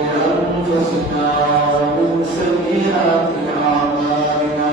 أنفسنا ومن سيئات أعمالنا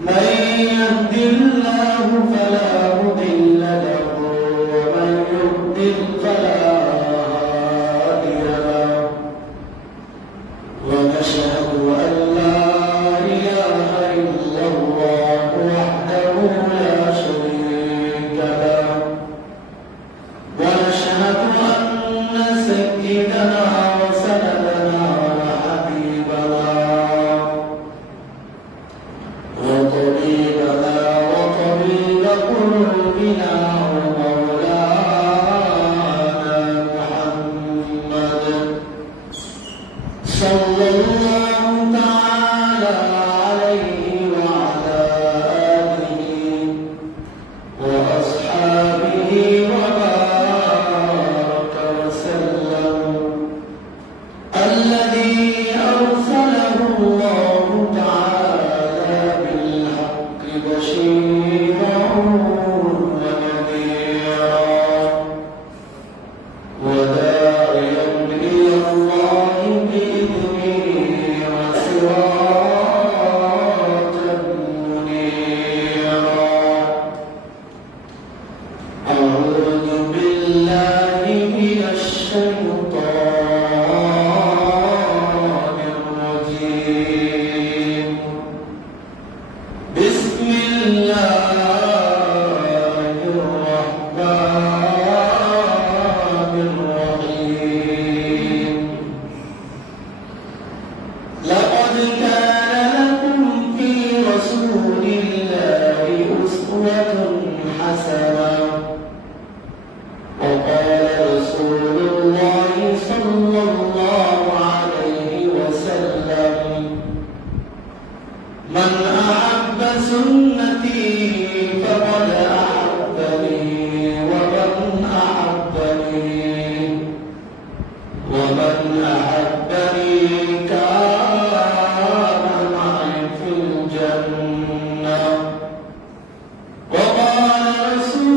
من يهد الله فلا مضل له ومن يضلل فلا هادي له ونشهد أن لا إله إلا الله وحده لا شريك له ونشهد أن سيدنا وسندنا وحبيبنا وطبيبنا وطبيب قلوبنا ومولانا محمد صلى الله تعالى عليه وعلى آله وأصحابه وبارك وسلم الذي أرسله الله تعالى بالحق بشيرا ونذيرا وداعيا إلى الله بإذنه وسراجا منيرا أعوذ بالله من الشيطان الرجيم بسم الله الرحمن الرحيم لقد كان لكم في رسول الله أسوة حسنة وقال رسول الله صلى الله عليه وسلم من أحب سنتي فقد أحبني ومن أحبني كان معي في الجنة وقال رسول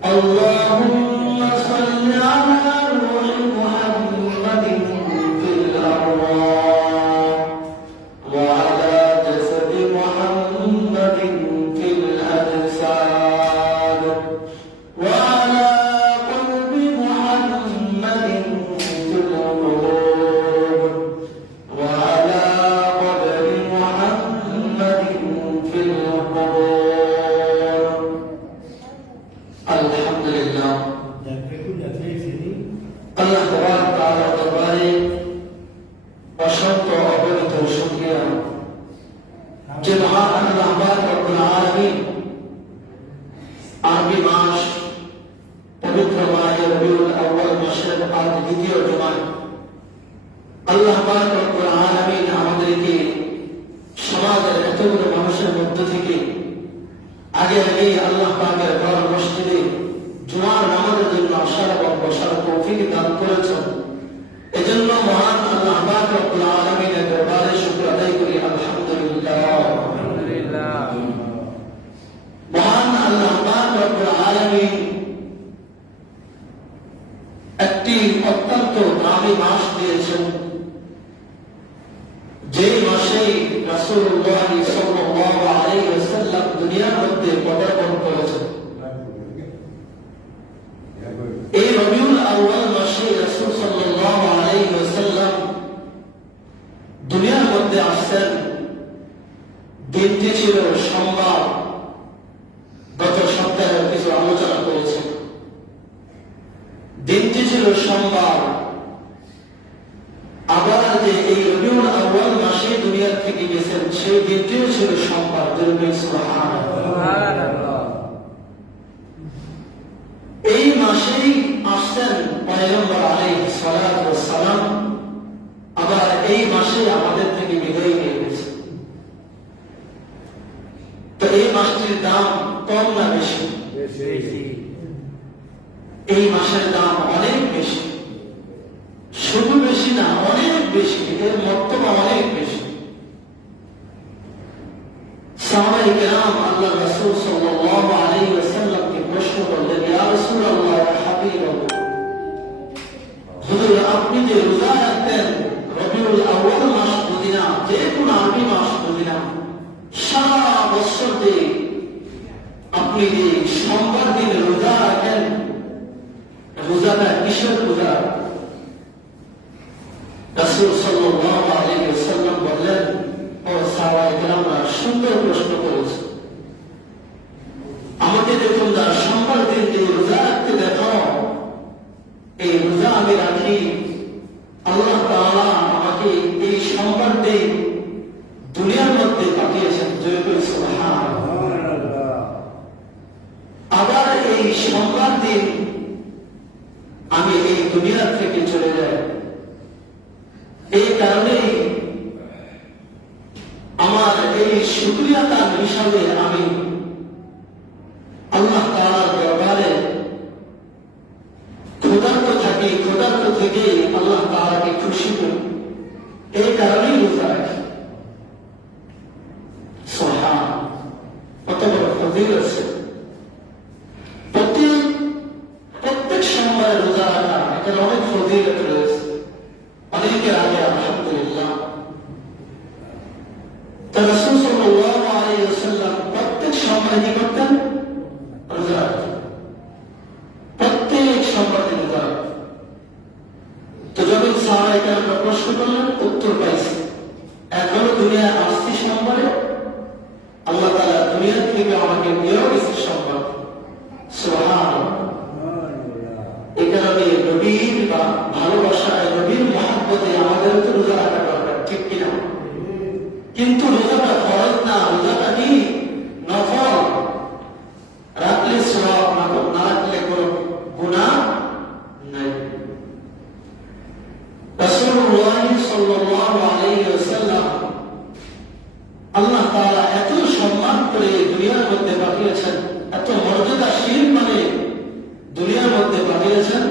اللهم صل على روح محمد في الأرواح وعلى جسد محمد في الأجساد وعلى قلب محمد في القلوب وعلى قبر محمد في القبور. الحمد لله. আল্লাহ তাআলা দরবারে অসংখ্য অগণিত শুকরিয়া যে মহান আল্লাহ রব্বুল আলামিন আরবি মাস পবিত্র মাহে রবিউল আউয়াল মাসের আজ দ্বিতীয় জুমায় আল্লাহ রব্বুল আলামিন আমাদেরকে সমাজের এতগুলো মানুষের মধ্য থেকে আগে আল্লাহ পাকের ঘর মসজিদে জুমার নামাজের জন্য আসার এবং বসার তৌফিক দান করেছেন। এজন্য মহান আল্লাহ রব্বুল আলামিনের দরবারে শুকর আদায় করি আলহামদুলিল্লাহ। মহান আল্লাহ রব্বুল আলামিন একটি অত্যন্ত দামি মাস দিয়েছেন, যে মাসে রাসূলুল্লাহ সাল্লাল্লাহু আলাইহি ওয়াসাল্লাম দুনিয়ার মধ্যে পদার্পণ করেছেন। এই রবিউল আউয়াল মাসে রাসূল সাল্লাল্লাহু আলাইহি ওয়াসাল্লাম দুনিয়ার মধ্যে আসছেন। দিনটি ছিল সোমবার। গত সপ্তাহে কিছু আলোচনা করেছে। দিনটি ছিল সোমবার। আবার যে এই রবিউল আউয়াল মাসে দুনিয়া থেকে গেছেন সেই দিনটিও ছিল সোমবার। সুবহানাল্লাহ। এই মাসেই আসছেন পয়গম্বর আলাইহিস সালাতু ওয়াস সালাম। আবার এই মাসে আমাদের থেকে বিদায় নিয়ে গেছে। তো এই মাসটির দাম কম না বেশি? এই মাসের দাম অনেক বেশি। শুধু বেশি না, অনেক বেশি। এর মর্তবা অনেক বেশি। সাহাবায়ে কেরাম আল্লাহ রাসূল সাল্লাল্লাহু আলাইহি ওয়াসাল্লামকে প্রশ্ন করলেন, ইয়া রাসূলুল্লাহ ওয়া হাবিবাল্লাহ, হুজুর আপনি যে রোজা রাখতেন রবিউল আউয়াল মাস বুঝি না, যে কোনো আরবি মাস বুঝি না, সারা বছর যে আপনি যে সোমবার দিন রোজা রাখেন, রোজাটা কিসের রোজা? রাসূল সাল্লাল্লাহু আলাইহি ওয়াসাল্লাম বললেন, ও সাহাবায়ে কেরামরা, সুন্দর প্রশ্ন করেছে। আমাকে যে তোমরা সোমবার দিন যে রোজা রাখতে দেখো, এই রোজা আমি রাখি। আল্লাহ তাআলা আমাকে এই সোমবার দিন দুনিয়ার মধ্যে পাঠিয়েছেন। সুবহানাল্লাহ। আবার এই সোমবার দিন আমি এই দুনিয়া থেকে চলে যাই। এই কারণেই আমার এই শুকরিয়া তার হিসাবে আমি আল্লাহ তাআলার দরবারে ক্ষুধার্ত থাকি। ক্ষুধার্ত থেকে আল্লাহ তাআলাকে খুশি করি। এই কারণেই রোজা রাখি। সুবহানাল্লাহ। কত বড় ফজিলত আছে। প্রত্যেক সোমবারে রোজা রাখা, এটার অনেক ফজিলত রয়েছে। অনেকের আগে আলহামদুলিল্লাহ। রাসূল সাল্লাল্লাহু আলাইহি ওয়াসাল্লাম প্রত্যেক সোমবারে কি করতেন? রোজা রাখতেন। প্রত্যেক সোমবারে রোজা রাখতেন। তো যখন সাহাবায়ে কেরামরা প্রশ্ন করলেন, উত্তর পাইছে। এখনো দুনিয়ায় আসছি সোমবারে, আল্লাহ তাআলা দুনিয়া থেকে আমাকে নিয়েও গেছে সোমবার। সুবহানাল্লাহ। এই কারণে নবীর বা ভালোবাসায়, নবীর মহব্বতে আমাদের তো রোজা রাখা দরকার, ঠিক কিনা? কিন্তু রোজাটা ফরজ না, রোজাটা কি নফল। রাখলে সওয়াব, না রাখলে কোনো গুনাহ নাই। রাসূলুল্লাহ সাল্লাল্লাহু আলাইহি ওয়াসাল্লাম আল্লাহ তাআলা এত সম্মান করে দুনিয়ার মধ্যে পাঠিয়েছেন, এত মর্যাদাশীল মানে দুনিয়ার মধ্যে পাঠিয়েছেন